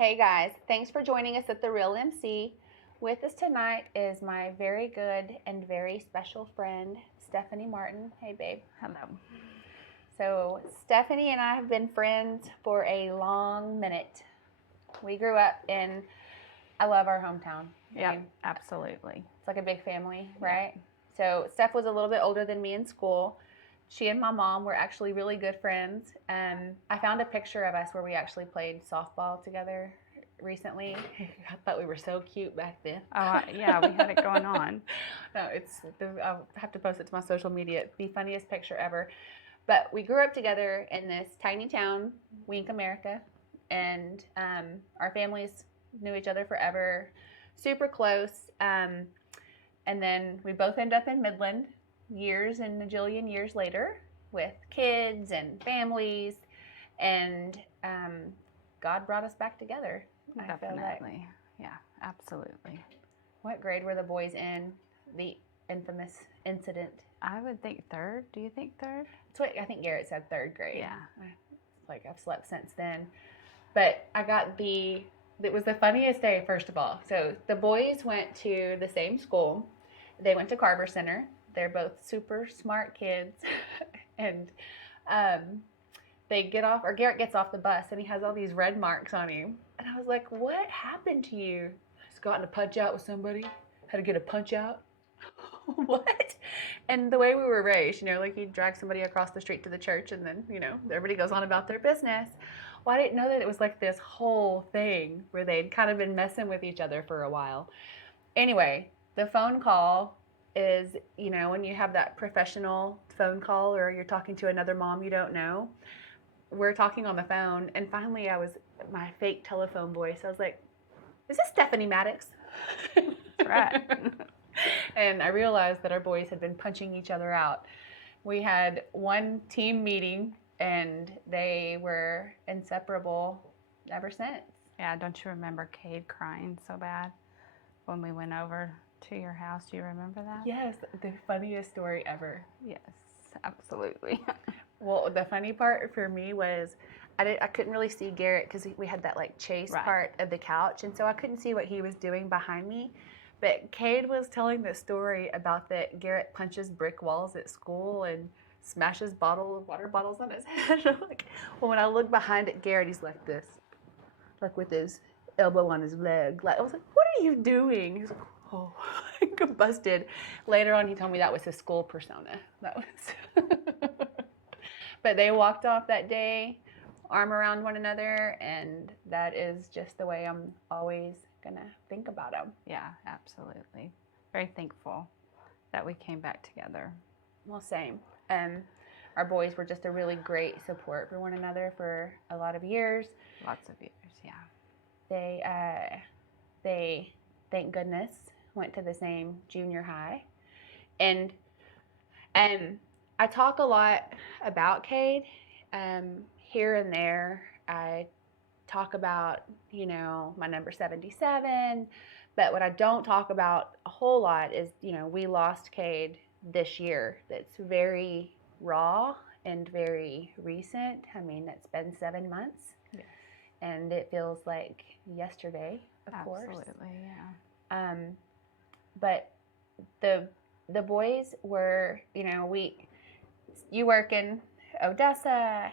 Hey guys, thanks for joining us at TheRealMC. With us tonight is my very good and very special friend, Stephanie Martin. Hey babe. Hello. So, Stephanie and I have been friends for a long minute. We grew up in, I love our hometown. Yeah, absolutely. It's like a big family, right? So, Steph was a little bit older than me in school. She and my mom were actually really good friends. I found a picture of us where we actually played softball together recently. I thought we were so cute back then. Oh, yeah, we had it going on. No, I'll have to post it to my social media. It's the funniest picture ever. But we grew up together in this tiny town, Wink, America, and our families knew each other forever, super close. And then we both end up in Midland years and a jillion years later with kids and families, and God brought us back together. Definitely. Yeah, absolutely. What grade were the boys in the infamous incident? I would think third. Do you think third? That's what I think Garrett said, third grade. Yeah. It's like I've slept since then. But it was the funniest day, first of all. So the boys went to the same school. They went to Carver Center. They're both super smart kids. And they get off, or Garrett gets off the bus, and he has all these red marks on him. And I was like, what happened to you? Just gotten a punch out with somebody? Had to get a punch out? What? And the way we were raised, like you drag somebody across the street to the church and then, everybody goes on about their business. Well, I didn't know that it was like this whole thing where they'd kind of been messing with each other for a while. Anyway, the phone call is, when you have that professional phone call or you're talking to another mom you don't know, we're talking on the phone, and finally my fake telephone voice, I was like, is this Stephanie Maddox? That's right. And I realized that our boys had been punching each other out. We had one team meeting, and they were inseparable ever since. Yeah, don't you remember Cade crying so bad when we went over to your house? Do you remember that? Yes, the funniest story ever. Yes, absolutely. Well, the funny part for me was I couldn't really see Garrett because we had that like chase part of the couch, and so I couldn't see what he was doing behind me. But Cade was telling the story about that Garrett punches brick walls at school and smashes water bottles on his head. Well, when I look behind at Garrett, he's like this, like with his elbow on his leg. Like I was like, "What are you doing?" He's like, "Oh, I busted." Later on, he told me that was his school persona. That was. But they walked off that day, arm around one another, and that is just the way I'm always gonna think about them. Yeah, absolutely. Very thankful that we came back together. Well, same. Our boys were just a really great support for one another for a lot of years. Lots of years, yeah. They thank goodness, went to the same junior high. And I talk a lot about Cade. Here and there, I talk about, my number 77. But what I don't talk about a whole lot is, we lost Cade this year. That's very raw and very recent. I mean, it's been 7 months. Yes. And it feels like yesterday, of course. Absolutely, yeah. But the boys were, you work in Odessa.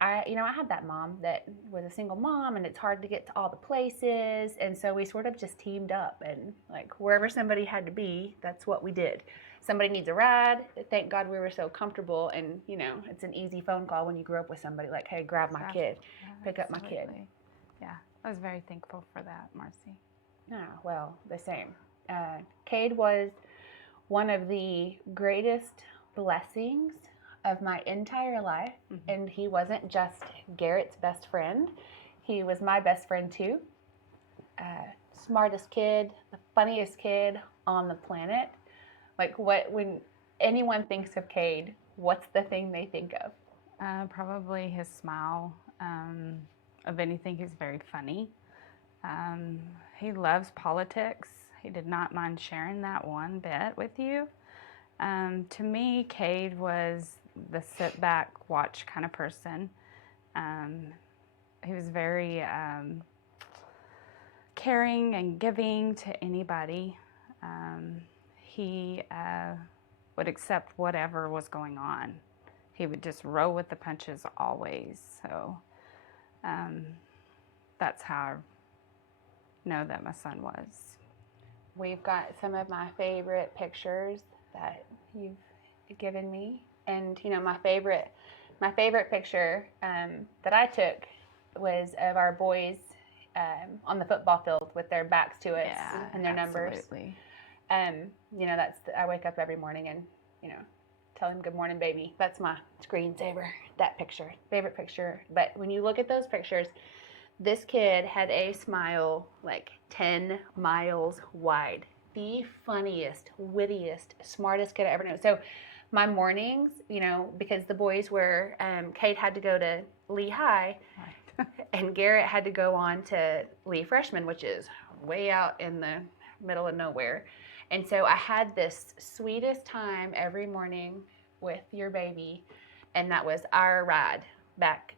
I have that mom that was a single mom, and it's hard to get to all the places, and so we sort of just teamed up, and like wherever somebody had to be, that's what we did. Somebody needs a ride. Thank God we were so comfortable, and it's an easy phone call when you grew up with somebody. Like, hey, grab my kid, pick up my kid. Yeah, I was very thankful for that, Marcie. Yeah, well, the same. Cade was one of the greatest blessings of my entire life, and he wasn't just Garrett's best friend. He was my best friend too. Smartest kid, the funniest kid on the planet. Like, when anyone thinks of Cade, what's the thing they think of? Probably his smile. Of anything, he's very funny. He loves politics. He did not mind sharing that one bit with you. To me, Cade was the sit back, watch kind of person. He was very caring and giving to anybody. He would accept whatever was going on. He would just roll with the punches always. So that's how I know that my son was. We've got some of my favorite pictures that you've given me. And, you know, my favorite picture that I took was of our boys on the football field with their backs to us and their numbers. You know, I wake up every morning and, you know, tell him good morning, baby. That's my screensaver, that picture, favorite picture. But when you look at those pictures, this kid had a smile like 10 miles wide. The funniest, wittiest, smartest kid I ever knew. So my mornings, you know, because the boys were, Kate had to go to Lee High, right. And Garrett had to go on to Lee Freshman, which is way out in the middle of nowhere. And so I had this sweetest time every morning with your baby, and that was our ride back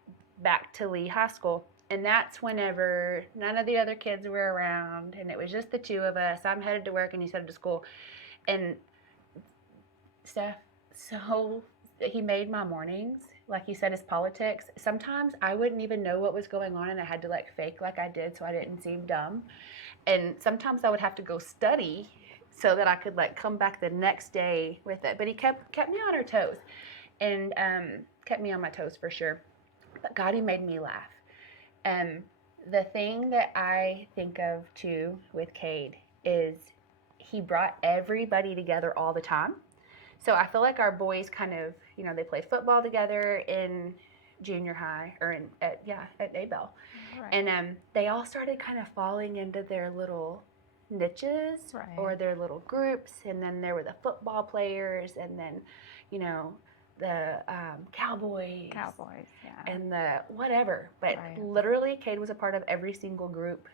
to Lee High School. And that's whenever none of the other kids were around, and it was just the two of us. I'm headed to work, and he's headed to school. And Steph, so he made my mornings, like you said, his politics. Sometimes I wouldn't even know what was going on, and I had to like fake like I did so I didn't seem dumb. And sometimes I would have to go study so that I could like come back the next day with it. But he kept me on our toes, and kept me on my toes for sure. But God, he made me laugh. The thing that I think of too with Cade is he brought everybody together all the time. So I feel like our boys kind of, you know, they played football together in junior high or at Abel. Right. And they all started kind of falling into their little niches, right, or their little groups. And then there were the football players, and then, you know, the Cowboys, yeah, and the whatever. But right, literally, Cade was a part of every single group,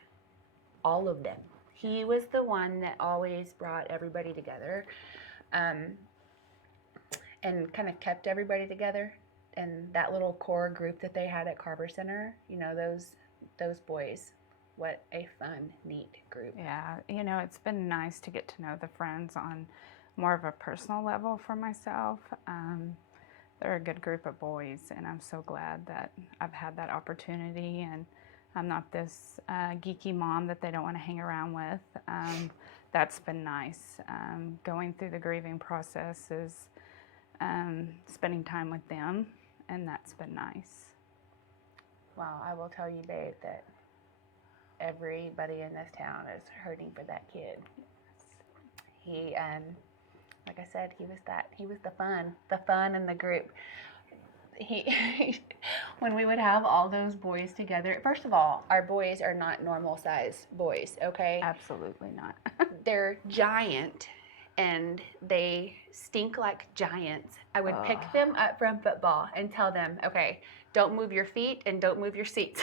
all of them. He was the one that always brought everybody together, and kind of kept everybody together. And that little core group that they had at Carver Center, you know, those boys, what a fun, neat group. Yeah, you know, it's been nice to get to know the friends on more of a personal level for myself. They're a good group of boys, and I'm so glad that I've had that opportunity, and I'm not this geeky mom that they don't want to hang around with. That's been nice. Going through the grieving process is spending time with them, and that's been nice. Well, I will tell you, babe, that everybody in this town is hurting for that kid. He, like I said, he was the fun in the group. He when we would have all those boys together, first of all, our boys are not normal size boys, okay? Absolutely not. They're giant, and they stink like giants. I would pick them up from football and tell them, okay, don't move your feet and don't move your seats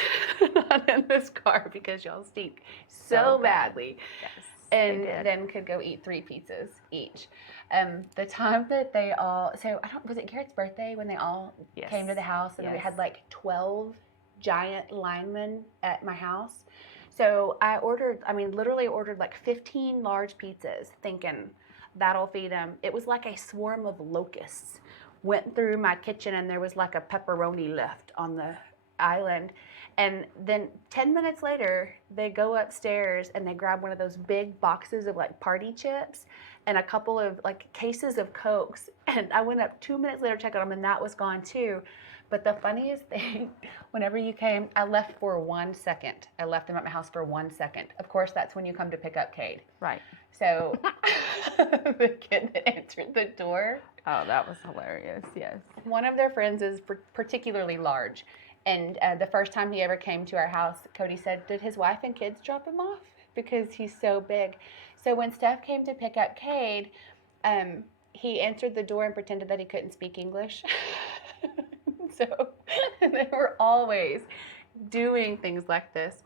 not in this car because y'all stink so badly. Yes. And then could go eat 3 pizzas each. The time that they all, was it Garrett's birthday when they all came to the house, and we had like 12 giant linemen at my house? So I literally ordered like 15 large pizzas thinking that'll feed them. It was like a swarm of locusts went through my kitchen, and there was like a pepperoni left on the island. And then 10 minutes later, they go upstairs and they grab one of those big boxes of like party chips and a couple of like cases of Cokes. And I went up 2 minutes later, checked on them, and that was gone too. But the funniest thing, whenever you came, I left for 1 second. I left them at my house for 1 second. Of course, that's when you come to pick up Cade. Right. So the kid that answered the door. Oh, that was hilarious, yes. One of their friends is particularly large. And the first time he ever came to our house, Cody said, did his wife and kids drop him off? Because he's so big. So when Steph came to pick up Cade, he answered the door and pretended that he couldn't speak English. So they were always doing things like this.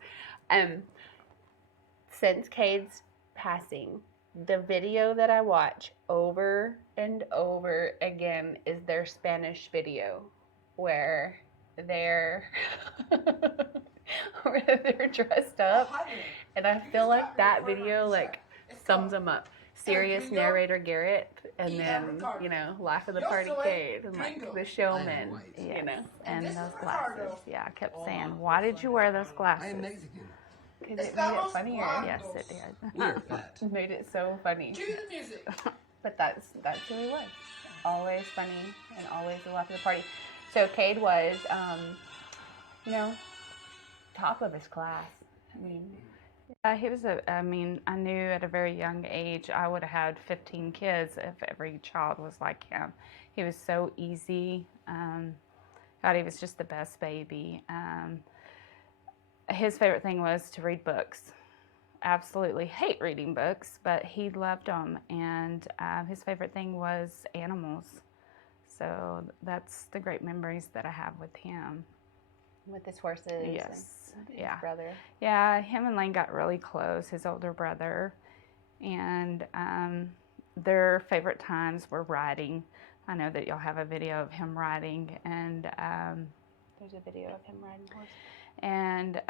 Since Cade's passing, the video that I watch over and over again is their Spanish video, where they're where they're dressed up, and I feel like that video like sums them up. Serious narrator Garrett, and then life of the party Cade, and like the showman, Yes. And those glasses. Yeah, I kept saying, why did you wear those glasses? Because it made it funnier. Yes, it did. It made it so funny. But that's who he was. Always funny and always the life of the party. So Cade was, top of his class. I mean, He was I knew at a very young age I would have had 15 kids if every child was like him. He was so easy. God, he was just the best baby. His favorite thing was to read books. Absolutely hate reading books, but he loved them. And his favorite thing was animals. So that's the great memories that I have with him. With his horses. Yes. And his Yeah. brother. Yeah, him and Lane got really close, his older brother. And their favorite times were riding. I know that you'll have a video of him riding. And there's a video of him riding horse. And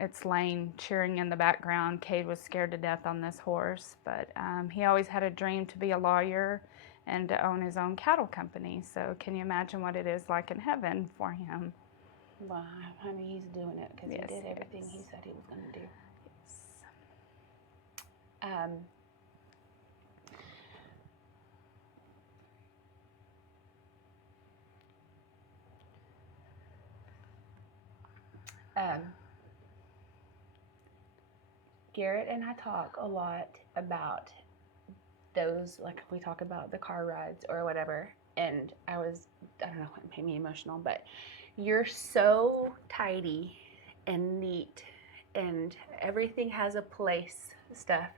it's Lane cheering in the background. Cade was scared to death on this horse, but he always had a dream to be a lawyer and to own his own cattle company. So can you imagine what it is like in heaven for him? Well, honey, he's doing it because Yes, he did everything he said he was going to do. Yes. Garrett and I talk a lot about those, like we talk about the car rides or whatever, and I don't know what made me emotional, but you're so tidy and neat and everything has a place stuff,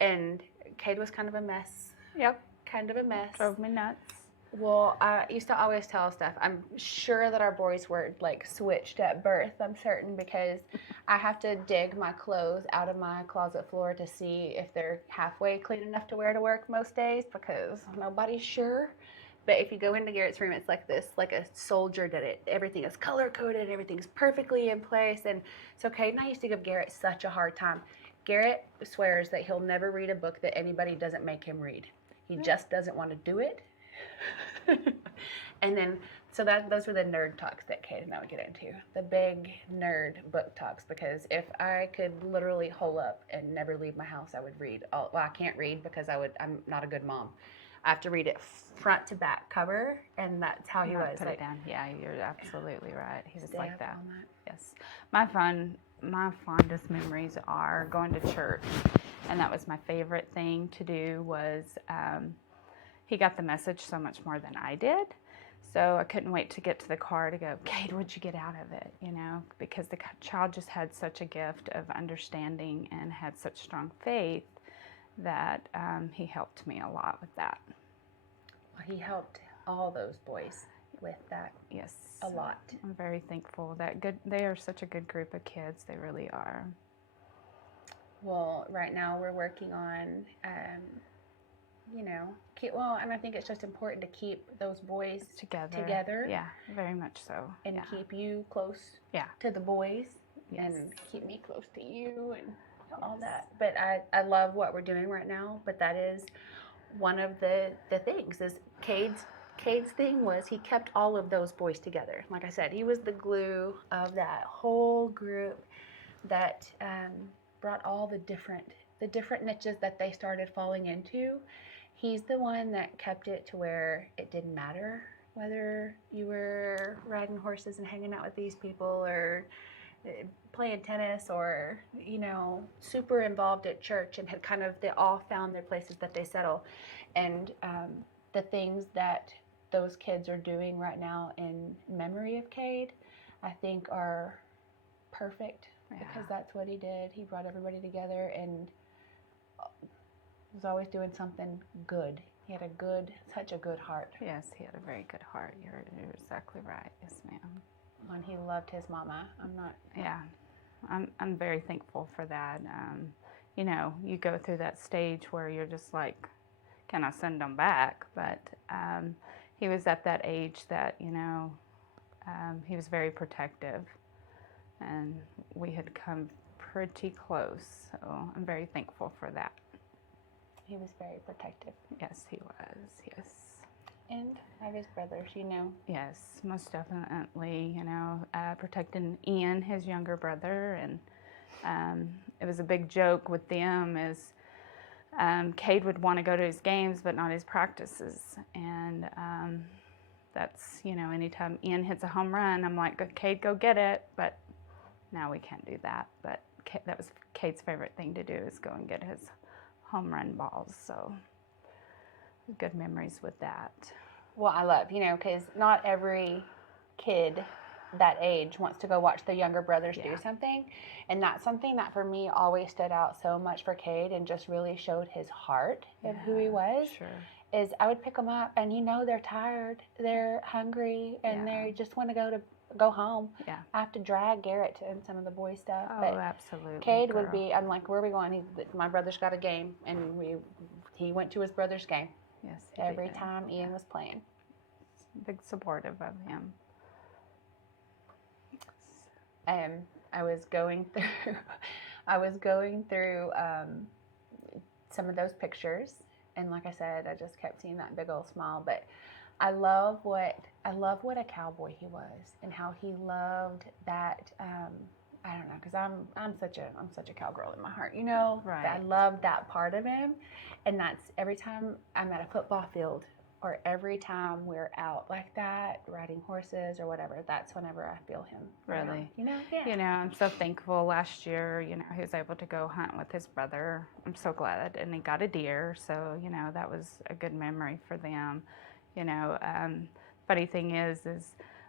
and Cade was kind of a mess. Yep. Kind of a mess. Drove me nuts. Well, I used to always tell Steph, I'm sure that our boys were like switched at birth, I'm certain, because I have to dig my clothes out of my closet floor to see if they're halfway clean enough to wear to work most days, because nobody's sure. But if you go into Garrett's room, it's like this, like a soldier did it. Everything is color-coded, everything's perfectly in place. And so Kate and I used to give Garrett such a hard time. Garrett swears that he'll never read a book that anybody doesn't make him read. He just doesn't want to do it. And then, so those were the nerd talks that Kate and I would get into. The big nerd book talks, because if I could literally hole up and never leave my house, I would read. Well, I can't read because I'm not a good mom. I have to read it front to back cover, and that's how he was. Put it down. Yeah, you're absolutely right. He was like that. Yes. My fondest memories are going to church, and that was my favorite thing to do. Was he got the message so much more than I did, so I couldn't wait to get to the car to go, Kate, what'd you get out of it? Because the child just had such a gift of understanding and had such strong faith that he helped me a lot with that. Well, he helped all those boys with that. Yes. A lot. I'm very thankful that they are such a good group of kids. They really are. Well, right now we're working on, and I think it's just important to keep those boys together. Yeah, very much so. And keep you close to the boys. Yes. And keep me close to you and all that. But I love what we're doing right now, but that is one of the things is Cade's thing was he kept all of those boys together. Like I said, he was the glue of that whole group that brought all the different niches that they started falling into. He's the one that kept it to where it didn't matter whether you were riding horses and hanging out with these people or playing tennis or, super involved at church, and they all found their places that they settle. And the things that those kids are doing right now in memory of Cade, I think are perfect because that's what he did. He brought everybody together and was always doing something good. He had such a good heart. Yes, he had a very good heart. You're exactly right. Yes, ma'am. And he loved his mama. I'm very thankful for that. You go through that stage where you're just like, can I send them back? But he was at that age that, he was very protective, and we had come pretty close. So I'm very thankful for that. He was very protective. Yes, he was. Yes. And of his brothers, you know. Yes, most definitely. You know, protecting Ian, his younger brother, and it was a big joke with them is Cade would want to go to his games but not his practices, and that's, you know, anytime Ian hits a home run, I'm like, Cade, go get it, but now we can't do that. But that was Cade's favorite thing to do, is go and get his home run balls, so good memories with that. Well, I love, you know, because not every kid that age wants to go watch the younger brothers do something. And that's something that for me always stood out so much for Cade and just really showed his heart of who he was. Sure. Is I would pick them up and, you know, they're tired, they're hungry, and they just want to go home. Yeah. I have to drag Garrett and some of the boy stuff. Oh, but absolutely. Cade would be, I'm like, where are we going? My brother's got a game, and he went to his brother's game. Yes. Every time Ian was playing. Big supportive of him. I was going through some of those pictures, and like I said, I just kept seeing that big old smile. But I love what a cowboy he was, and how he loved that. I don't know, because I'm such a cowgirl in my heart, you know. Right. I love that part of him, and that's every time I'm at a football field, or every time we're out like that, riding horses or whatever, that's whenever I feel him. Really? Around, you know? Yeah. You know, I'm so thankful last year, you know, he was able to go hunt with his brother. I'm so glad. And he got a deer, so, you know, that was a good memory for them. You know, funny thing is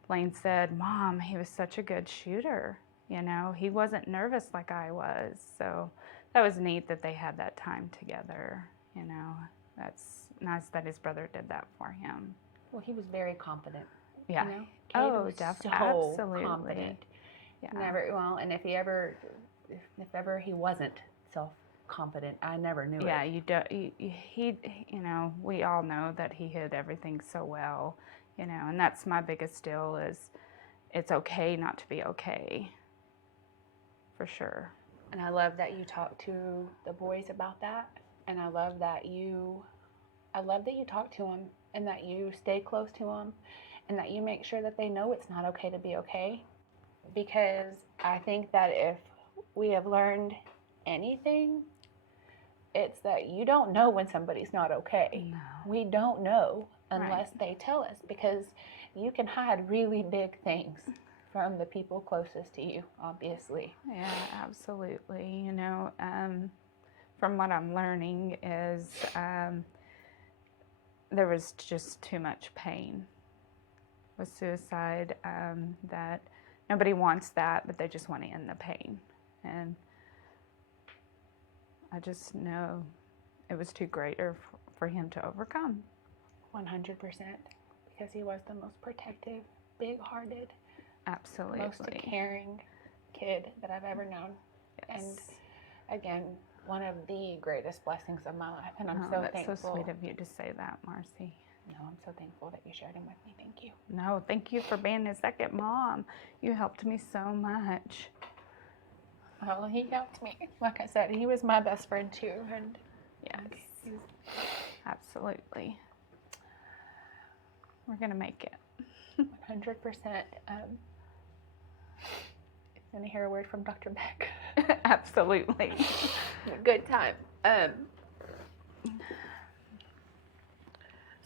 Lane said, Mom, he was such a good shooter. You know, he wasn't nervous like I was. So that was neat that they had that time together. You know, that's nice that his brother did that for him. Well, he was very confident. Yeah. You know? Oh, definitely. So Absolutely. confident. Yeah. And if ever he wasn't self-confident, I never knew it. Yeah, you know, we all know that he hid everything so well, you know, and that's my biggest deal is it's okay not to be okay. For sure. And I love that you talk to the boys about that. And I love that you talk to them, and that you stay close to them, and that you make sure that they know it's not okay to be okay. Because I think that if we have learned anything, it's that you don't know when somebody's not okay. No. We don't know unless they tell us, because you can hide really big things from the people closest to you, obviously. Yeah, absolutely. You know, from what I'm learning is there was just too much pain with suicide, that nobody wants that, but they just want to end the pain. And I just know it was too great for him to overcome. 100%, because he was the most protective, big-hearted, Absolutely. most caring kid that I've ever known. Yes. And again, one of the greatest blessings of my life, and I'm so thankful. That's so sweet of you to say that, Marcie. No, I'm so thankful that you shared him with me. Thank you. No, thank you for being his second mom. You helped me so much. Well, he helped me. Like I said, he was my best friend too, and yes, absolutely. We're gonna make it. 100%. Gonna hear a word from Dr. Beck. Absolutely. Good time.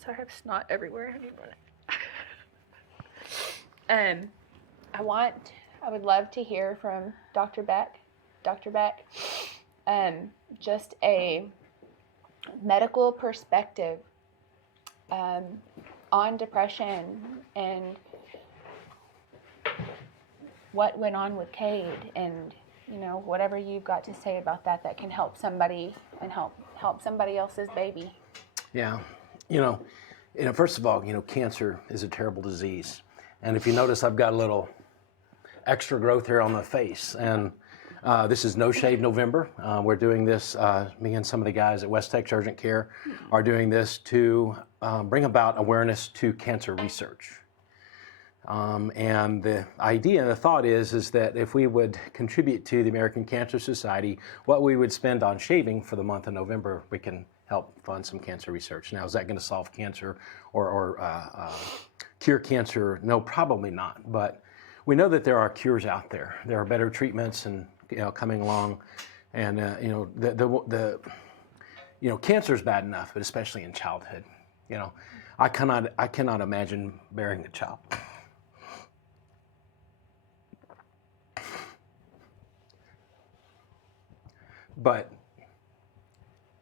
Sorry, I have snot everywhere. I would love to hear from Dr. Beck. Dr. Beck, just a medical perspective on depression and what went on with Cade, and you know, whatever you've got to say about that can help somebody and help somebody else's baby. Yeah, you know, first of all, you know, cancer is a terrible disease, and if you notice, I've got a little extra growth here on the face, and this is No Shave November. We're doing this, me and some of the guys at West Texas Urgent Care are doing this to bring about awareness to cancer research. And the idea, the thought is that if we would contribute to the American Cancer Society, what we would spend on shaving for the month of November, we can help fund some cancer research. Now, is that going to solve cancer or cure cancer? No, probably not. But we know that there are cures out there. There are better treatments and coming along, and cancer is bad enough, but especially in childhood. I cannot imagine bearing a child. But,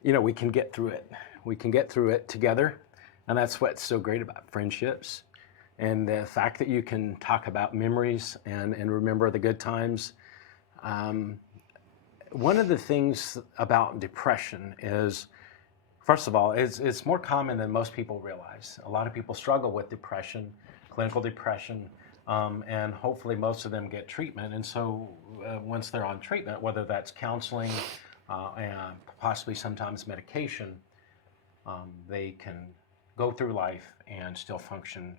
we can get through it. We can get through it together. And that's what's so great about friendships. And the fact that you can talk about memories and remember the good times. One of the things about depression is, first of all, it's more common than most people realize. A lot of people struggle with depression, clinical depression, and hopefully most of them get treatment. And so once they're on treatment, whether that's counseling and possibly sometimes medication, they can go through life and still function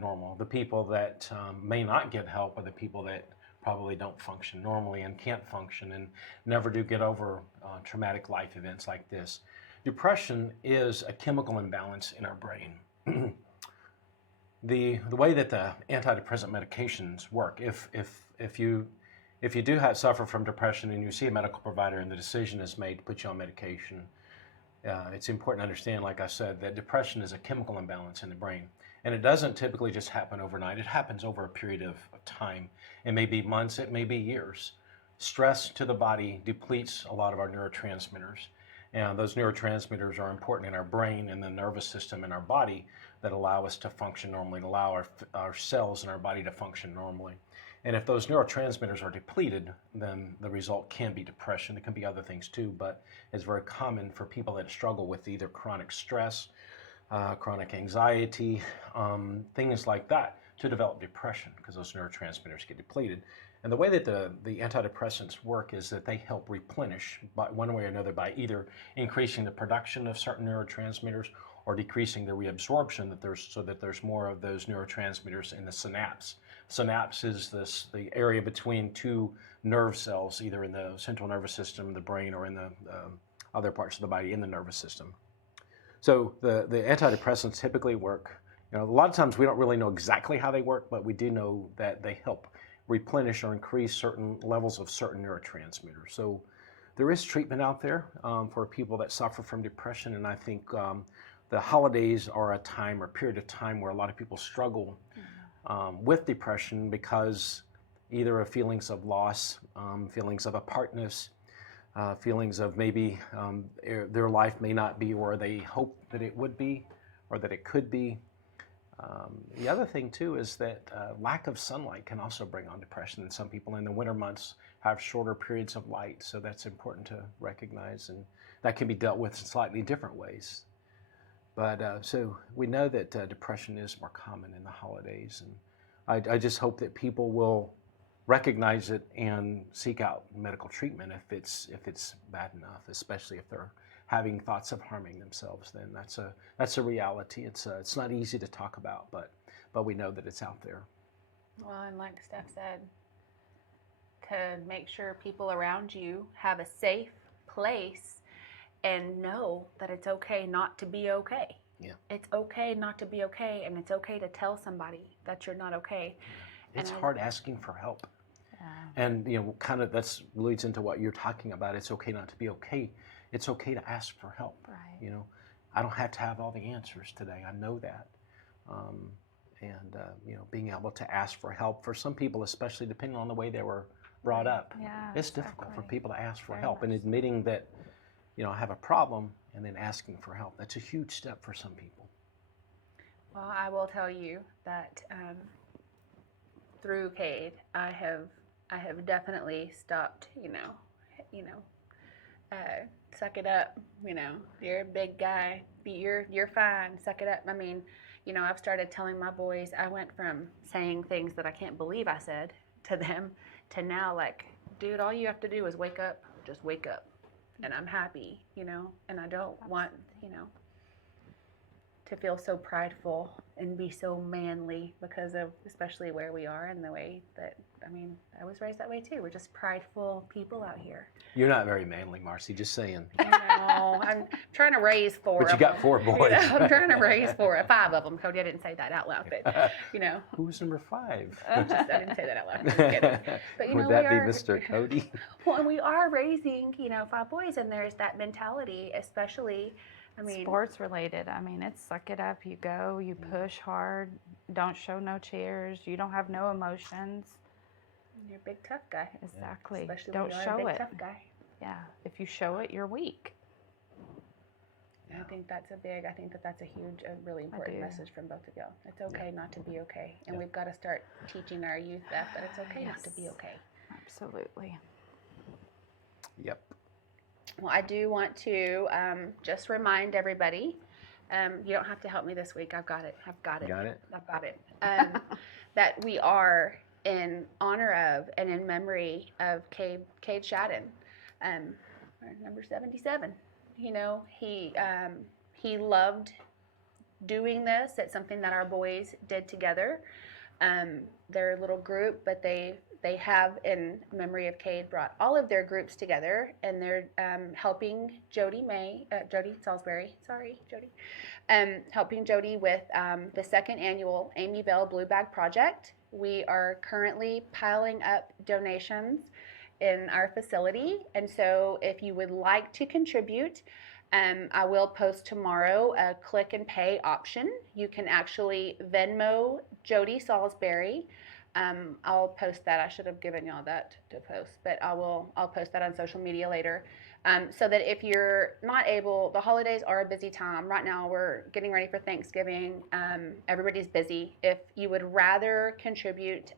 normal. The people that may not get help are the people that probably don't function normally and can't function and never do get over traumatic life events like this. Depression is a chemical imbalance in our brain. The way that the antidepressant medications work, if you suffer from depression and you see a medical provider and the decision is made to put you on medication, it's important to understand, like I said, that depression is a chemical imbalance in the brain. And it doesn't typically just happen overnight. It happens over a period of time. It may be months, it may be years. Stress to the body depletes a lot of our neurotransmitters. And those neurotransmitters are important in our brain and the nervous system in our body that allow us to function normally, and allow our cells in our body to function normally. And if those neurotransmitters are depleted, then the result can be depression. It can be other things too, but it's very common for people that struggle with either chronic stress, chronic anxiety, things like that, to develop depression because those neurotransmitters get depleted. And the way that the antidepressants work is that they help replenish by one way or another by either increasing the production of certain neurotransmitters or decreasing the reabsorption so that there's more of those neurotransmitters in the synapse. Synapse is the area between two nerve cells, either in the central nervous system, the brain, or in the other parts of the body in the nervous system. So the antidepressants typically work. A lot of times we don't really know exactly how they work, but we do know that they help replenish or increase certain levels of certain neurotransmitters. So there is treatment out there for people that suffer from depression, and I think the holidays are a time or period of time where a lot of people struggle with depression because either of feelings of loss, feelings of apartness, feelings of maybe their life may not be where they hope that it would be or that it could be. The other thing too is that lack of sunlight can also bring on depression, and some people in the winter months have shorter periods of light, so that's important to recognize, and that can be dealt with in slightly different ways. But so we know that depression is more common in the holidays, and I just hope that people will recognize it and seek out medical treatment if it's bad enough, especially if they're having thoughts of harming themselves. Then that's a reality. It's not easy to talk about, but we know that it's out there. Well, and like Steph said, to make sure people around you have a safe place and know that it's okay not to be okay. Yeah. It's okay not to be okay, and it's okay to tell somebody that you're not okay. It's hard asking for help. Yeah. And kind of that leads into what you're talking about. It's okay not to be okay. It's okay to ask for help. Right. I don't have to have all the answers today. I know that. Being able to ask for help for some people, especially depending on the way they were brought up, it's difficult for people to ask for help. And admitting that, I have a problem and then asking for help, that's a huge step for some people. Well, I will tell you that through Cade, I have definitely stopped, suck it up, you're a big guy, you're fine, suck it up. I mean, I've started telling my boys, I went from saying things that I can't believe I said to them to now, like, dude, all you have to do is wake up, just wake up, and I'm happy, and I don't want, to feel so prideful and be so manly because of especially where we are and the way that, I mean, I was raised that way too. We're just prideful people out here. You're not very manly, Marcie, just saying. I know. I'm trying to raise 4 But you of got them. 4 boys. I'm trying to raise 5 of them. Cody, I didn't say that out loud, but Who's number 5? I didn't say that out loud. Just kidding. But Would that be Mr. Cody? Well, and we are raising, 5 boys, and there's that mentality, especially. I mean, sports related. I mean, it's suck it up. You go. You push hard. Don't show no cheers. You don't have no emotions. You're a big tough guy. Exactly. Especially Don't when you're show a big it. tough guy. Yeah. If you show it, you're weak. I think that's a huge, a really important message from both of y'all. It's okay not to be okay, and we've got to start teaching our youth that it's okay not to be okay. Absolutely. Yep. Well, I do want to just remind everybody. You don't have to help me this week. I've got it. Got it? I've got it. That we are in honor of and in memory of Cade Shadden, number 77. He loved doing this. It's something that our boys did together. They're a little group, but they have, in memory of Cade, brought all of their groups together, and they're helping Jody Salisbury, helping Jody with the 2nd annual Amy Bell Blue Bag Project. We are currently piling up donations in our facility, and so if you would like to contribute, I will post tomorrow a click and pay option. You can actually Venmo Jody Salisbury. I'll post that. I should have given y'all that to post, but I'll post that on social media later. So that if you're not able, the holidays are a busy time. Right now we're getting ready for Thanksgiving. Everybody's busy. If you would rather contribute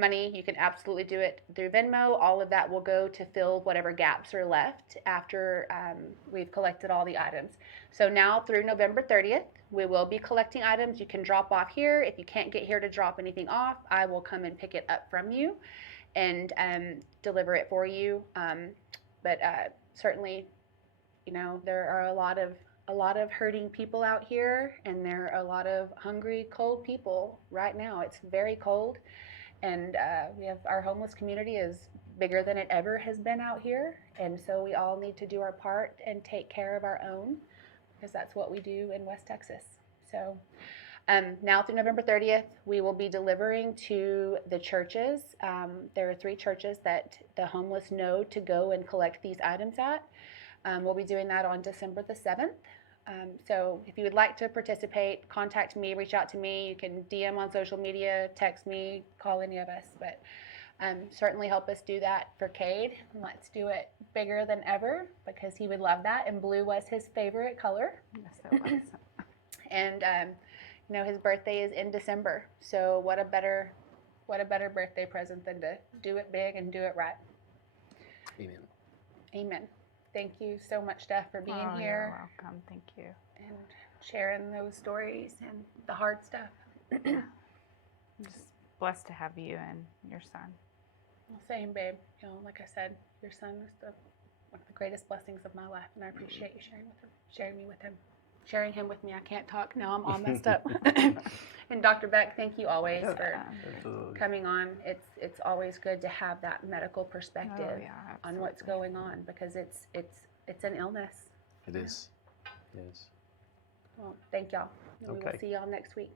money, you can absolutely do it through Venmo. All of that will go to fill whatever gaps are left after we've collected all the items. So now through November 30th, we will be collecting items. You can drop off here. If you can't get here to drop anything off, I will come and pick it up from you and deliver it for you. But certainly, there are a lot of hurting people out here, and there are a lot of hungry, cold people right now. It's very cold. And our homeless community is bigger than it ever has been out here. And so we all need to do our part and take care of our own, because that's what we do in West Texas. So now through November 30th, we will be delivering to the churches. There are 3 churches that the homeless know to go and collect these items at. We'll be doing that on December the 7th. So if you would like to participate, contact me, reach out to me. You can DM on social media, text me, call any of us. But certainly help us do that for Cade. Let's do it bigger than ever, because he would love that. And blue was his favorite color. Yes, it was. And his birthday is in December. So what a better birthday present than to do it big and do it right. Amen. Amen. Thank you so much, Steph, for being here. You're welcome. Thank you. And sharing those stories and the hard stuff. I'm just blessed to have you and your son. Well, same, babe. Like I said, your son is one of the greatest blessings of my life, and I appreciate you sharing him with me. I can't talk now. I'm all messed up. And Dr. Beck, thank you always for coming on. It's always good to have that medical perspective on what's going on, because it's an illness. It is. It is. Well, thank y'all. And we will see y'all next week.